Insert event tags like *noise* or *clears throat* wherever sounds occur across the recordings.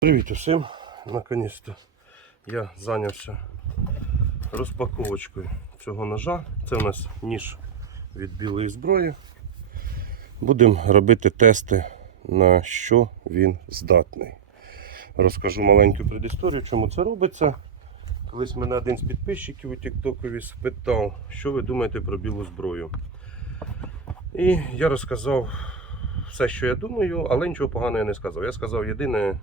Привіт усім! Наконець-то я зайнявся розпаковочкою цього ножа. Це у нас ніж від білої зброї. Будемо робити тести, на що він здатний. Розкажу маленьку предісторію, чому це робиться. Колись мене один з підписчиків у Тіктокові спитав, що ви думаєте про білу зброю. І я розказав все, що я думаю, але нічого поганого я не сказав. Я сказав єдине,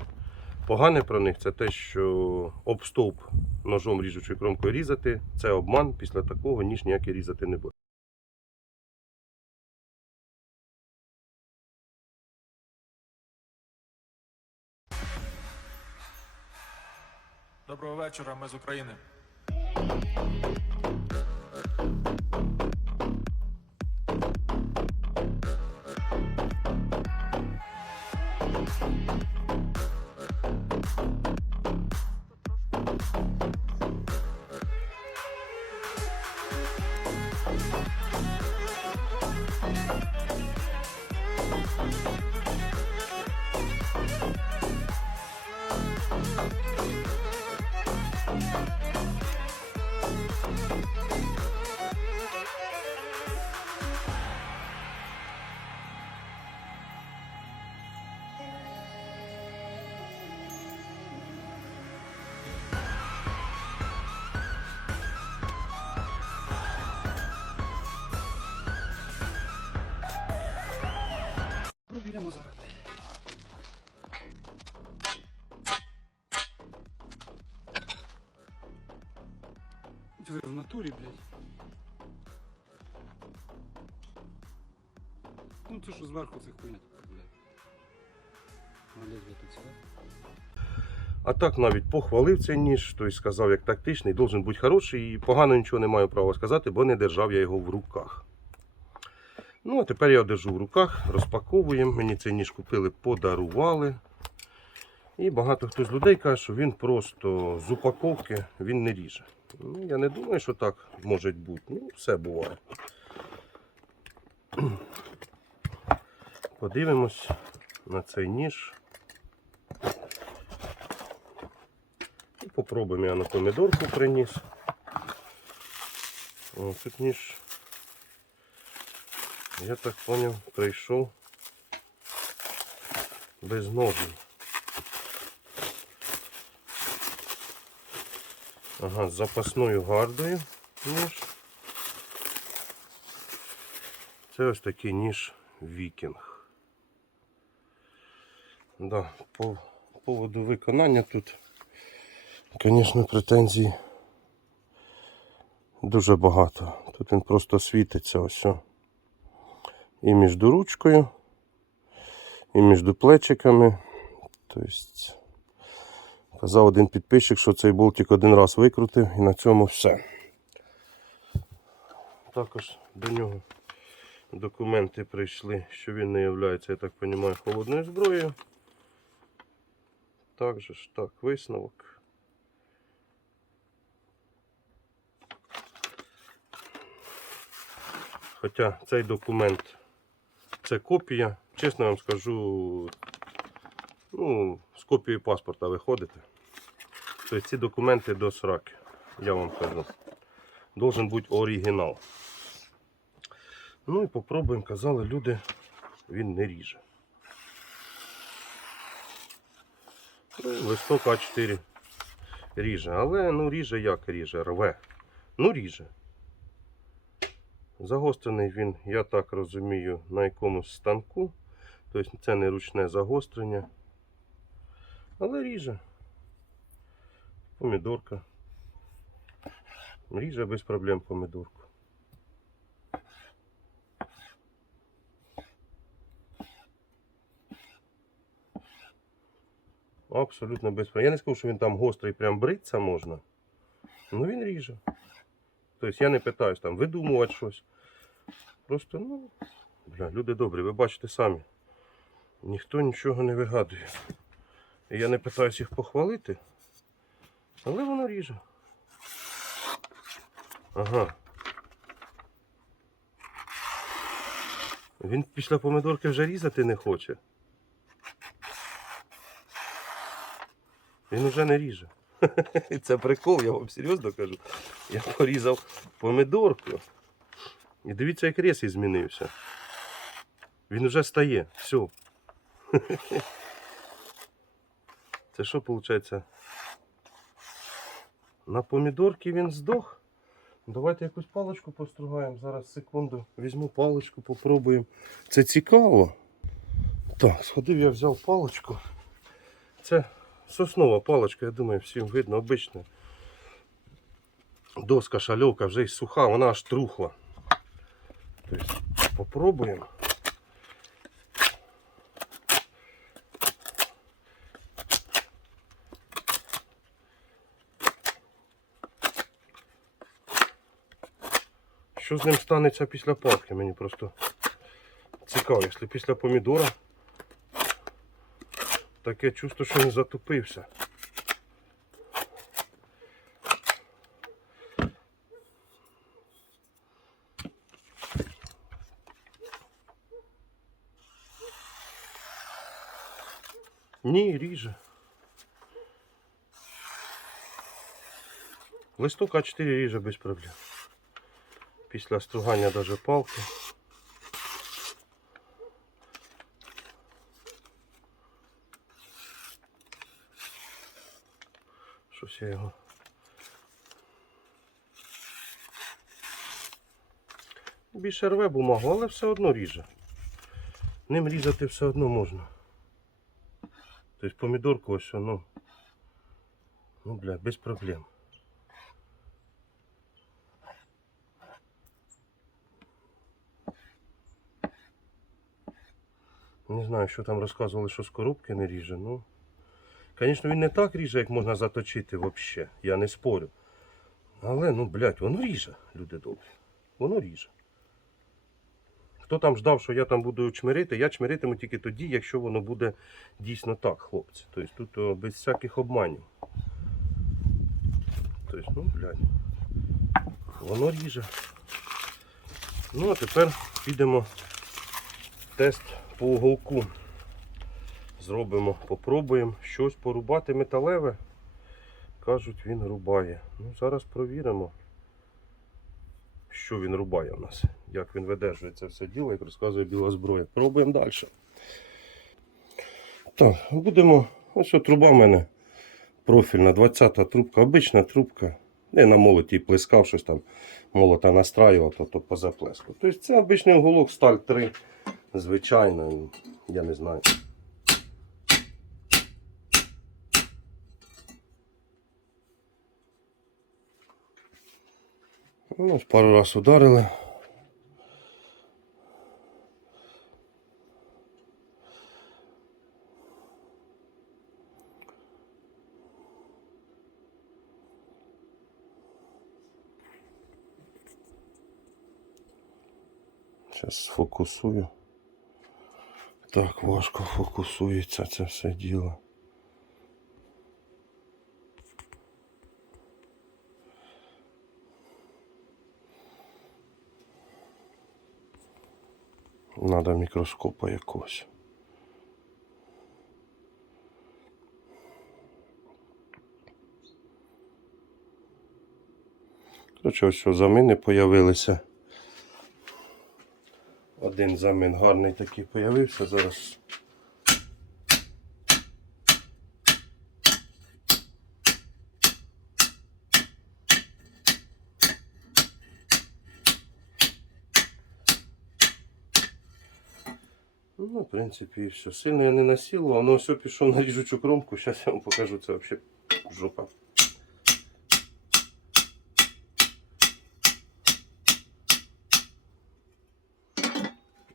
Погане про них це те, що об стовп ножом ріжучою кромкою різати це обман. Після такого ніж ніякий різати не буде. Доброго вечора, ми з України. Це в натурі, блядь. Ну це що зверху це хуйня блядь. Лезвие тут сюди. А так навіть похвалив цей ніж, тобто сказав, як тактичний, должен бути хороший і погано нічого не маю права сказати, бо не держав я його в руках. Ну, а тепер я його держу в руках, розпаковуємо. Мені цей ніж купили, подарували. І багато хто з людей каже, що він просто з упаковки він не ріже. Ну, я не думаю, що так може бути. Ну, все буває. *clears throat* Подивимось на цей ніж. І попробуємо я на помідорку приніс. О, тут ніж. Я так поняв, прийшов без ножів. Ага, з запасною гардою ніж. Це ось такий ніж Вікінг. Да, по поводу виконання тут, звісно, претензій дуже багато. Тут він просто світиться ось. І між ручкою, і між плечиками. Тобто, казав один підписчик, що цей болтик один раз викрутив і на цьому все. Також до нього документи прийшли, що він не є, я так розумію, холодною зброєю. Також ж так, висновок. Хоча цей документ це копія, чесно вам скажу, ну, з копією паспорта виходите. Тобто ці документи до сраки, я вам кажу. Должен бути оригінал. Ну і попробуємо, казали люди, він не ріже. Ну, листок А4 ріже, але ну ріже як ріже, рве. Ну ріже. Загострений він, я так розумію, на якомусь станку. Тобто це не ручне загострення. Але ріже. Помідорка. Ріже без проблем помідорку. Абсолютно без проблем. Я не скажу, що він там гострий, прям бриться можна. Ну він ріже. Тобто я не питаюсь там видумувати щось. Просто, ну, бля, люди добрі, ви бачите самі. Ніхто нічого не вигадує. І я не питаюсь їх похвалити, але воно ріже. Ага. Він після помидорки вже різати не хоче. Він уже не ріже. *laughs* Це прикол, я вам серйозно кажу. Я порізав помидорку. І дивіться, як рез і змінився. Він уже стає. Все. *laughs* Це що виходить? На помідорки він здох. Давайте якусь паличку постругаємо. Зараз секунду. Візьму паличку, попробуємо. Це цікаво. Так, сходив, я взяв паличку. Це соснова паличка, я думаю, всім видно, обична. Доска шальовка вже й суха, вона аж трухла. Тобто, попробуємо. Що з ним станеться після палки? Мені просто цікаво, якщо після помідора таке чувство, що він затупився. Ні, ріже. Листок А4 ріже без проблем. Після стругання даже палки. Щось я його. Більше рве бумагу, але все одно ріже. Ним різати все одно можна. Тобто помідорку ось, ну, ну, бля, без проблем. Не що там розказували, що з коробки не ріже. Ну, звісно, він не так ріже, як можна заточити взагалі. Я не спорю. Але, ну, блядь, воно ріже, люди добрі. Воно ріже. Хто там ждав, що я там буду чмирити, я чмиритиму тільки тоді, якщо воно буде дійсно так, хлопці. Тобто тут о, без всяких обманів. Тобто, ну, блядь. Воно ріже. Ну, а тепер підемо тест по уголку. Зробимо, попробуємо щось порубати металеве. Кажуть, він рубає. Ну, зараз провіримо, що він рубає у нас. Як він видержує це все діло, як розказує біла зброя. Пробуємо далі. Так, будемо. Ось от труба в мене профільна, 20-та трубка, обична трубка. Не на молоті плескав щось там, молота настраював, то, то позаплескав. Тобто це обичний уголок сталь 3. Звичайно, я не знаю. Ну, пару раз ударили. Зараз сфокусую. Так важко фокусується це все діло. Надо мікроскопа якогось. Коротше, ось що замини появилися. Один замин гарний такий появився зараз. Принципі, і все. Сильно я не насілував, воно все пішов на ріжучу кромку. Зараз я вам покажу це взагалі жопа.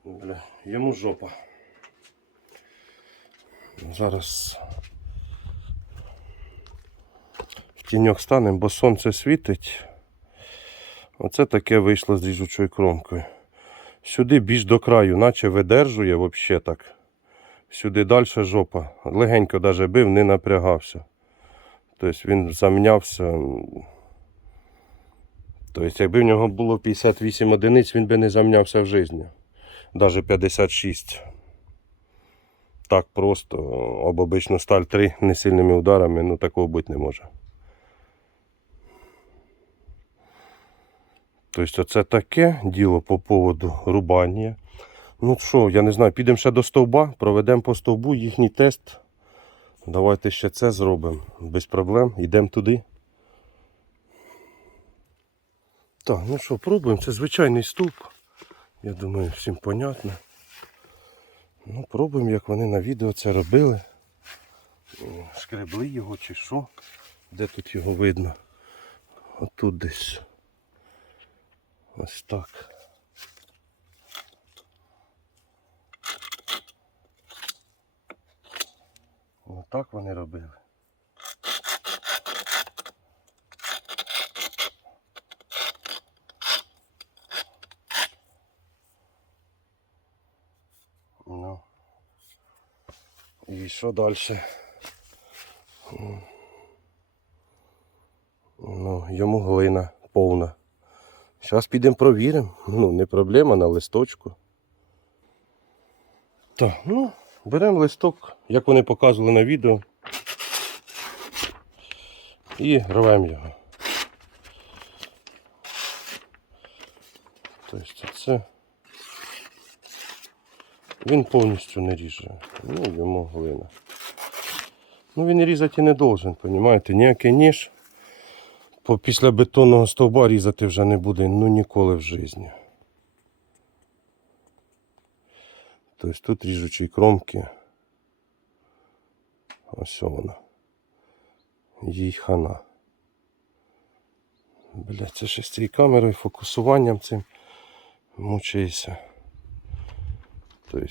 Бля, йому жопа. Зараз в тіньок станемо, бо сонце світить. Оце таке вийшло з ріжучою кромкою. Сюди більш до краю, наче видержує взагалі так. Сюди далі жопа. Легенько навіть бив, не напрягався. Тобто він замнявся. Тобто, якби в нього було 58 одиниць, він би не замнявся в житті. Навіть 56. так просто, об обичну сталь 3 несильними ударами, ну такого бути не може. Тобто, це таке діло по поводу рубання. Ну що, я не знаю, підемо ще до стовба, проведемо по стовбу їхній тест. Давайте ще це зробимо. Без проблем. Йдемо туди. Так, ну що, пробуємо. Це звичайний стовп. Я думаю, всім понятно. Ну, пробуємо, як вони на відео це робили. Скребли його чи що. Де тут його видно? Отут десь. Ось так. Отак вони робили. Ну. І що далі? Ну, йому глина повна. Зараз підемо провіримо. Ну, не проблема на листочку. Так, ну, беремо листок, як вони показували на відео. І рвемо його. Тобто це. Він повністю не ріже. Ну, йому глина. Ну він різати не должен, розумієте? Ніякий ніж по після бетонного стовба різати вже не буде ну ніколи в житті. Тобто тут ріжучі кромки. Ось вона. Їй хана. Бля, це ще з цією камерою, фокусуванням цим мучається. Тобто.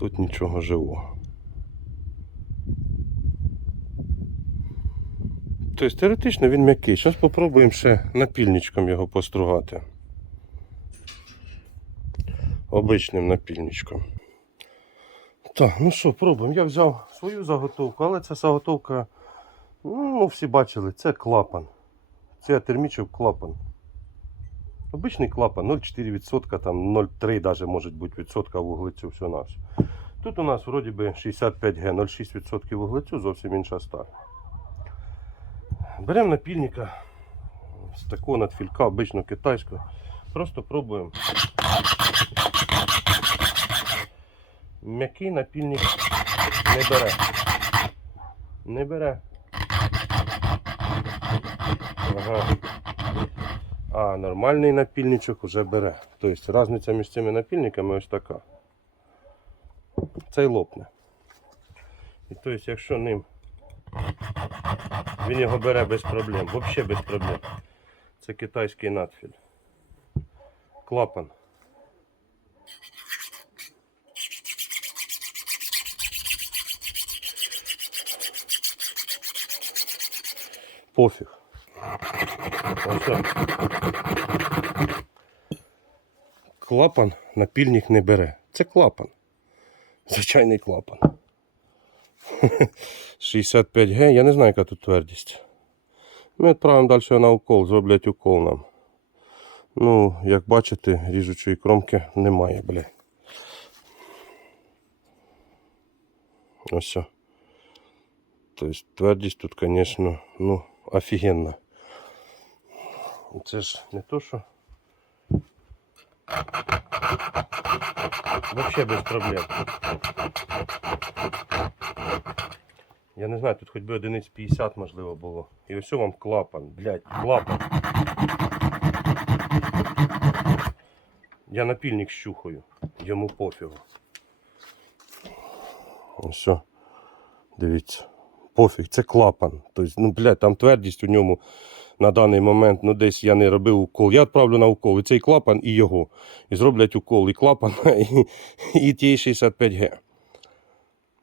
Тут нічого живого. Тобто теоретично він м'який. Зараз спробуємо ще напільничком його постругати. Обичним напільничком. Так, ну що, пробуємо. Я взяв свою заготовку, але ця заготовка, ну, всі бачили, це клапан. Це я термічив клапан. Обичний клапан 0,4%, там 0,3 даже може бути відсотка вуглецю все нас. Тут у нас вроді би 65Г, 0,6% вуглецю, зовсім інша сталь. Беремо напільника з такого надфілька, обично китайського. Просто пробуємо. М'який напільник не бере. Не бере. Ага. А нормальний напільничок вже бере. Тобто різниця між цими напільниками ось така. Цей лопне. І тобто, якщо ним він його бере без проблем, взагалі без проблем. Це китайський надфіль. Клапан. Пофіг. Ось. Клапан напільник не бере. Це клапан. Звичайний клапан. *laughs* 65Г, я не знаю, яка тут твердість. Ми відправимо далі на укол, зроблять укол нам. Ну, як бачите, ріжучої кромки немає, бля. Ось. Тобто твердість тут, звісно, ну, офігенна. Це ж не то, що. Вообще без проблем. Я не знаю, тут хоч би одиниць 50 можливо було. І ось вам клапан, блядь, клапан. Я напільник щухаю, йому пофігу. Ось. Дивіться. Пофіг, це клапан. Тобто, ну, блядь, там твердість у ньому на даний момент, ну десь я не робив укол. Я відправлю на укол і цей клапан, і його. І зроблять укол і клапан, *laughs* і, і ті 65Г.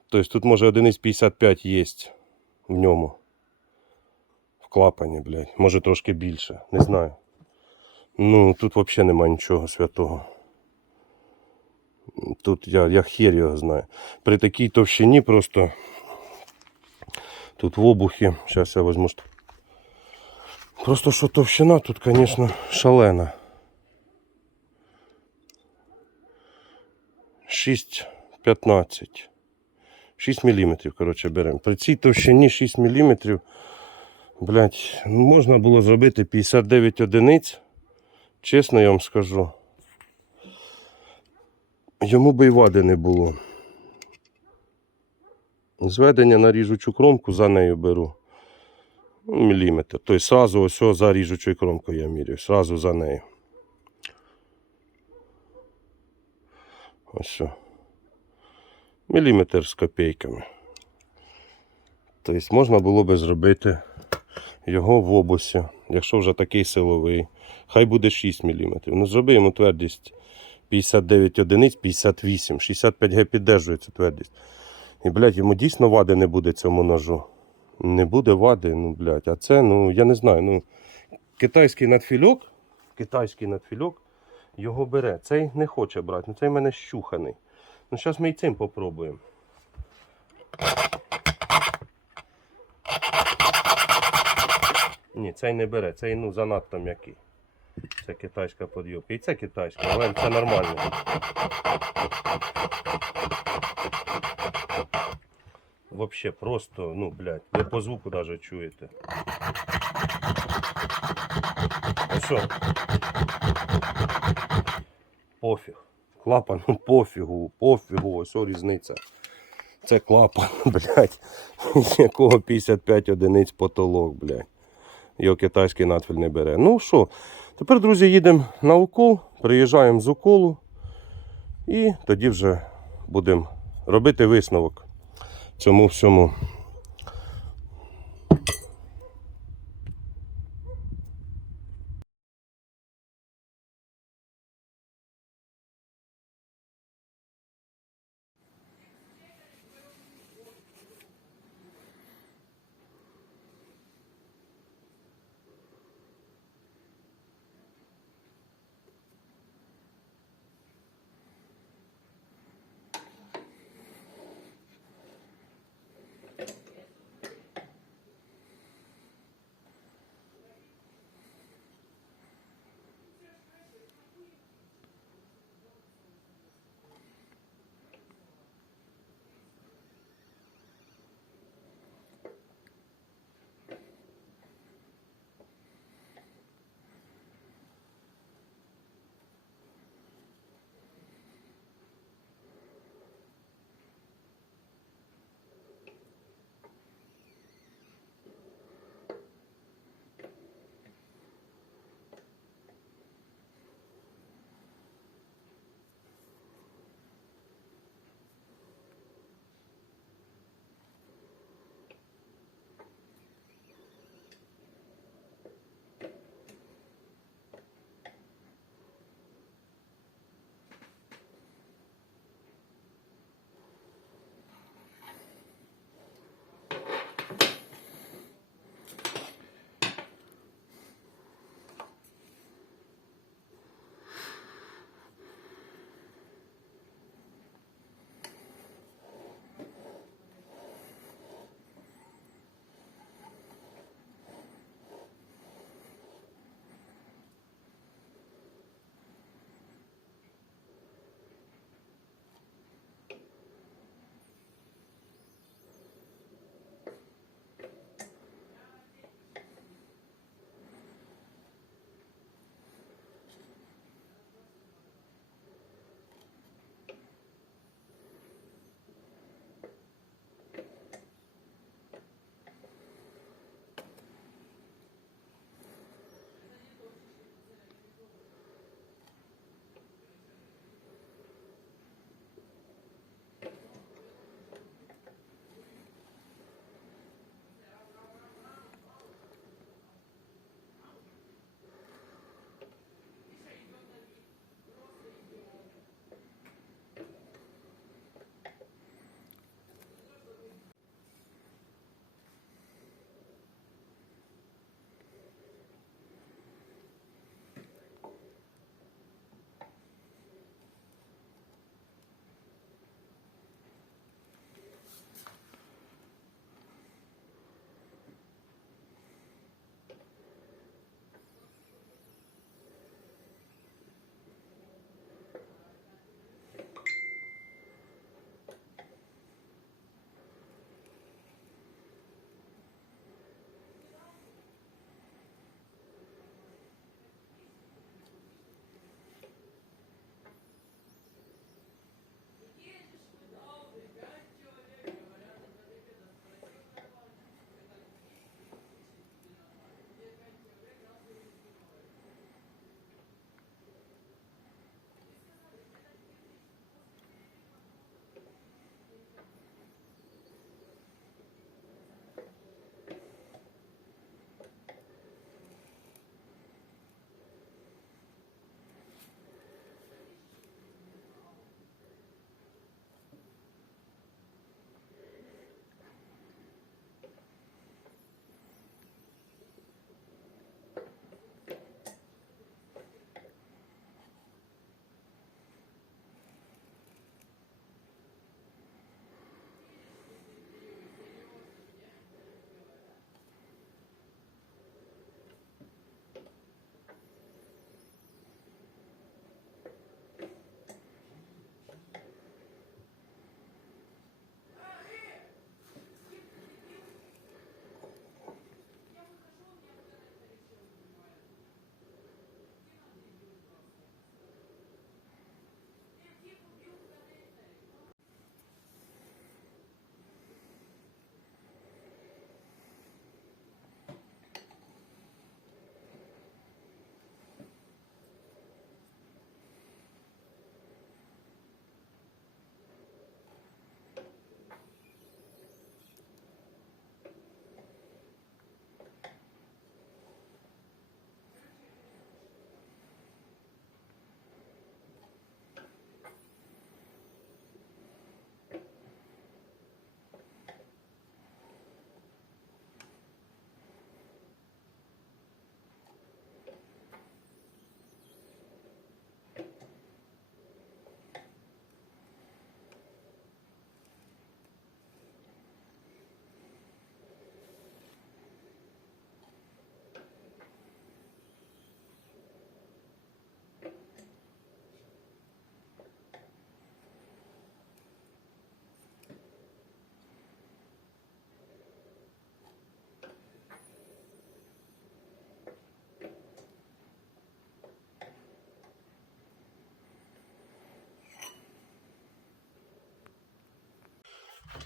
Тобто тут може 1,55 є в ньому. В клапані, блядь. Може трошки більше. Не знаю. Ну, тут взагалі немає нічого святого. Тут я, я хер його знаю. При такій товщині просто тут в обухі. Зараз я візьму. Просто що товщина тут, звісно, шалена. 6,15. 6 мм, коротше, беремо. При цій товщині 6 мм. Блять, можна було зробити 59 одиниць. Чесно я вам скажу. Йому би й вади не було. Зведення наріжучу кромку за нею беру. Міліметр. Тобто сразу ось за ріжучою кромкою я міряю. Сразу за нею. Ось. Міліметр з копійками. Тобто можна було би зробити його в обусі, якщо вже такий силовий. Хай буде 6 мм. Ну зроби йому твердість 59 одиниць, 58, 65 г піддержується твердість. І, блядь, йому дійсно вади не буде цьому ножу. Не буде вади, ну, блядь. А це, ну, я не знаю. Ну, китайський надфільок, китайський надфільок його бере. Цей не хоче брати, ну цей в мене щуханий. Ну, зараз ми і цим попробуємо. Ні, цей не бере, цей ну занадто м'який. Це китайська подйобка. І це китайська, але це нормально. Вообще просто, ну, блядь, ви по звуку даже чуєте. Ну що? Пофіг. Клапан, ну пофігу, пофігу, ось різниця. Це клапан, *laughs* блядь, якого 55 одиниць потолок, блядь. Його китайський надфіль не бере. Ну що, тепер, друзі, їдемо на укол, приїжджаємо з уколу і тоді вже будемо робити висновок цьому всьому.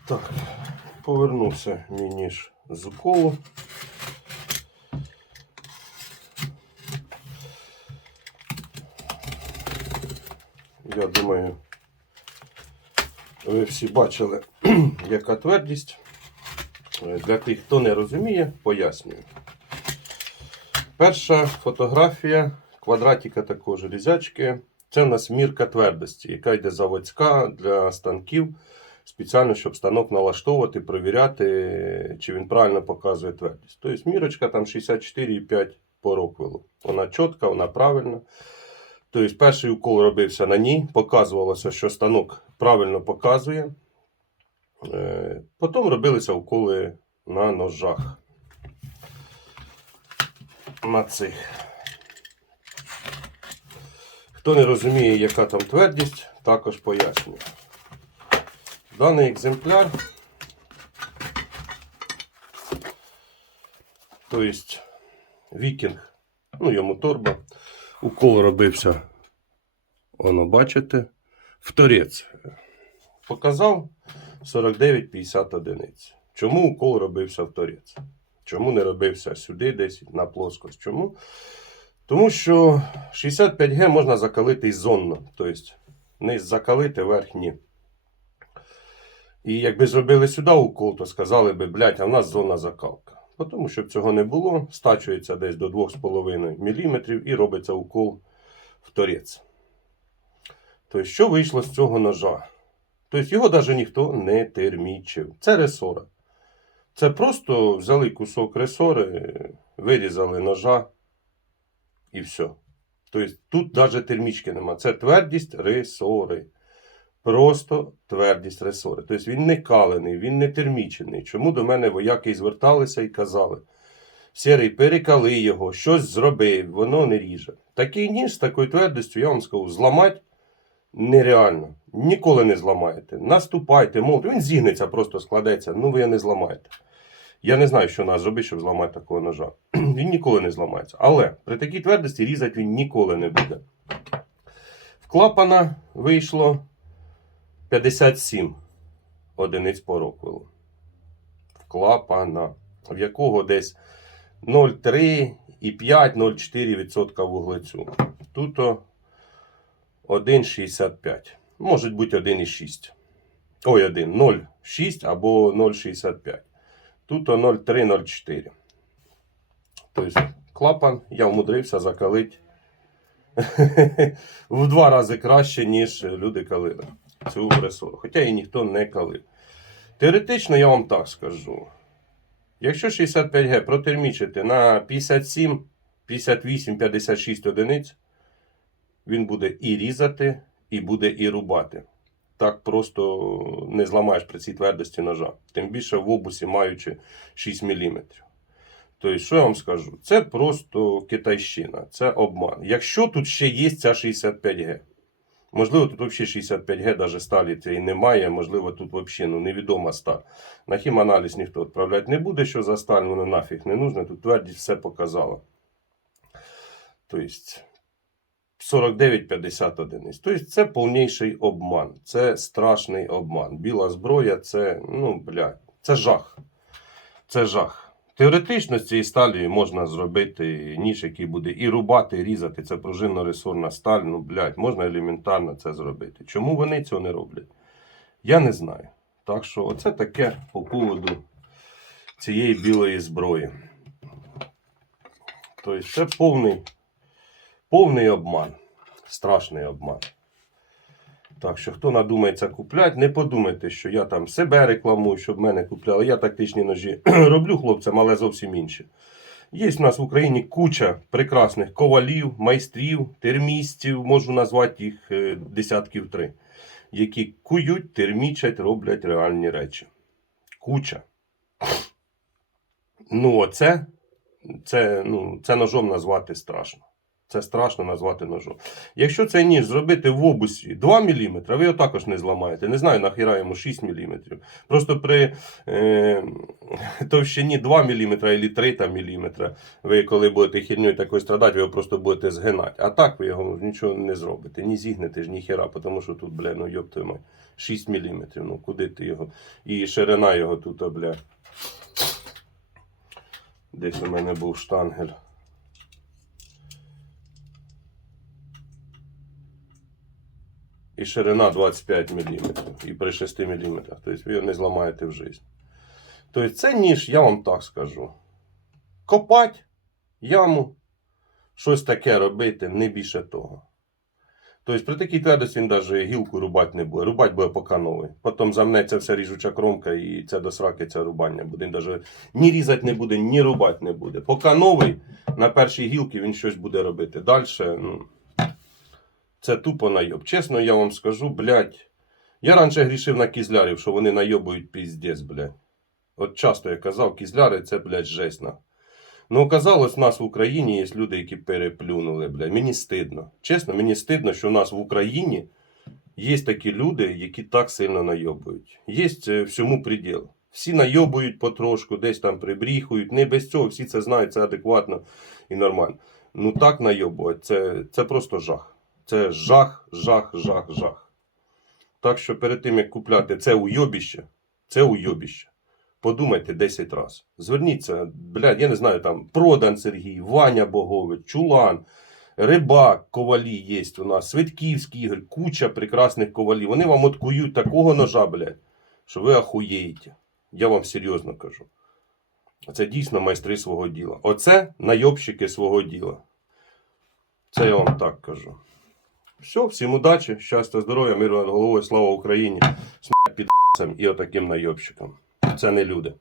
Так, повернувся мій ніж з уколу. Я думаю, ви всі бачили, *clears throat* яка твердість. Для тих, хто не розуміє, пояснюю. Перша фотографія квадратика такого железячки. Це у нас мірка твердості, яка йде заводська для станків, спеціально, щоб станок налаштовувати, перевіряти, чи він правильно показує твердість. Тобто мірочка там 64,5 по роквелу. Вона чітка, вона правильна. Тобто перший укол робився на ній, показувалося, що станок правильно показує. Е, Потім робилися уколи на ножах. На цих. Хто не розуміє, яка там твердість, також пояснюю. Даний екземпляр, тобто вікінг, ну йому торба, укол робився, воно бачите, в торець. Показав 49-50 одиниць. Чому укол робився в торець? Чому не робився сюди десь на плоскость? Чому? Тому що 65Г можна закалити і зонно. Тобто низ закалити, верх ні. І якби зробили сюди укол, то сказали би, блядь, а в нас зона закалка. Тому що цього не було, стачується десь до 2,5 мм і робиться укол в торець. Тобто, що вийшло з цього ножа? Тобто його навіть ніхто не термічив. Це ресора. Це просто взяли кусок ресори, вирізали ножа і все. Тобто тут навіть термічки нема. Це твердість ресори. Просто твердість ресори. Тобто він не калений, він не термічений. Чому до мене вояки зверталися і казали: Сірий, перекали його, щось зробив, воно не ріже. Такий ніж з такою твердістю, я вам скажу, зламати нереально. Ніколи не зламаєте. Наступайте, мол, він зігнеться, просто складеться, ну ви його не зламаєте. Я не знаю, що треба зробити, щоб зламати такого ножа. *clears throat* Він ніколи не зламається. Але при такій твердості різати він ніколи не буде. В клапана вийшло 57 одиниць по роквелу. В клапана, в якого десь 0,3 і 5-0,4% вуглецю. Тут 1,65. Може бути 1,6. Ой, 1, 0,6 або 0,65. Тут 0,3-0,4. Тобто клапан я вмудрився закалити *laughs* в два рази краще, ніж люди калили цю ресору. Хоча її ніхто не калив. Теоретично я вам так скажу. Якщо 65Г протермічити на 57, 58, 56 одиниць, він буде і різати, і буде і рубати. Так просто не зламаєш при цій твердості ножа. Тим більше в обусі маючи 6 мм. Тобто, що я вам скажу? Це просто китайщина, це обман. Якщо тут ще є ця 65Г, можливо, тут взагалі 65Г, навіть сталі цієї немає, можливо, тут взагалі ну, невідома сталь. На хіманаліз ніхто відправляти не буде, що за сталь, воно нафіг не нужно. Тут твердість все показала. Тобто 49-50 одиниць. Тобто це повніший обман. Це страшний обман. Біла зброя це, ну, блядь, це жах. Це жах. Теоретично з цієї сталі можна зробити ніж, який буде і рубати, і різати. Це пружинно-ресорна сталь. Ну, блядь, можна елементарно це зробити. Чому вони цього не роблять? Я не знаю. Так що, оце таке по поводу цієї білої зброї. Тобто, це повний, повний обман. Страшний обман. Так що, хто надумається купляти, не подумайте, що я там себе рекламую, щоб мене купляли. Я тактичні ножі *clears throat* роблю хлопцям, але зовсім інші. Є в нас в Україні куча прекрасних ковалів, майстрів, термістів, можу назвати їх е, десятків три, які кують, термічать, роблять реальні речі. Куча. Ну, оце, це, ну, це ножом назвати страшно. Це страшно назвати ножом. Якщо цей ніж зробити в обусі 2 мм, ви його також не зламаєте. Не знаю, нахіра йому 6 мм. Просто при е, товщині 2 мм або 3 там, мм, ви коли будете херню такою страдати, ви його просто будете згинати. А так ви його нічого не зробите, ні зігнете ж, ні хера, тому що тут, бля, ну йоп мать, 6 мм. Ну куди ти його? І ширина його тут, бля. Десь у мене був штангель. І ширина 25 мм. І при 6 мм. Тобто ви його не зламаєте в житті. Тобто це ніж, я вам так скажу. Копать яму, щось таке робити, не більше того. Тобто при такій твердості він навіть гілку рубати не буде. Рубати буде поки новий. Потім замнеться вся ріжуча кромка і це до сраки це рубання буде. Він навіть ні різати не буде, ні рубати не буде. Поки новий, на першій гілці він щось буде робити. Далі, ну, це тупо найоб. Чесно, я вам скажу, блядь. Я раніше грішив на кізлярів, що вони найобують піздець, блядь. От часто я казав, кізляри це, блядь, жесть на. Ну, оказалось, в нас в Україні є люди, які переплюнули, блядь. Мені стидно. Чесно, мені стидно, що в нас в Україні є такі люди, які так сильно найобують. Є е, всьому приділ. Всі найобують потрошку, десь там прибріхують. Не без цього, всі це знають, це адекватно і нормально. Ну так найобувати, це, це просто жах. Це жах, жах, жах, жах. Так що перед тим, як купляти це уйобіще, це уйобіще. Подумайте 10 разів. Зверніться, блядь, я не знаю, там Продан Сергій, Ваня Богович, Чулан, Рибак, ковалі є у нас, Свитківський Ігор, куча прекрасних ковалів. Вони вам откують такого ножа, блядь, що ви ахуєєте. Я вам серйозно кажу. Це дійсно майстри свого діла. Оце найобщики свого діла. Це я вам так кажу. Все, всім удачі, щастя, здоров'я, миру над головою, слава Україні, смерть під і отаким найобщикам. Це не люди.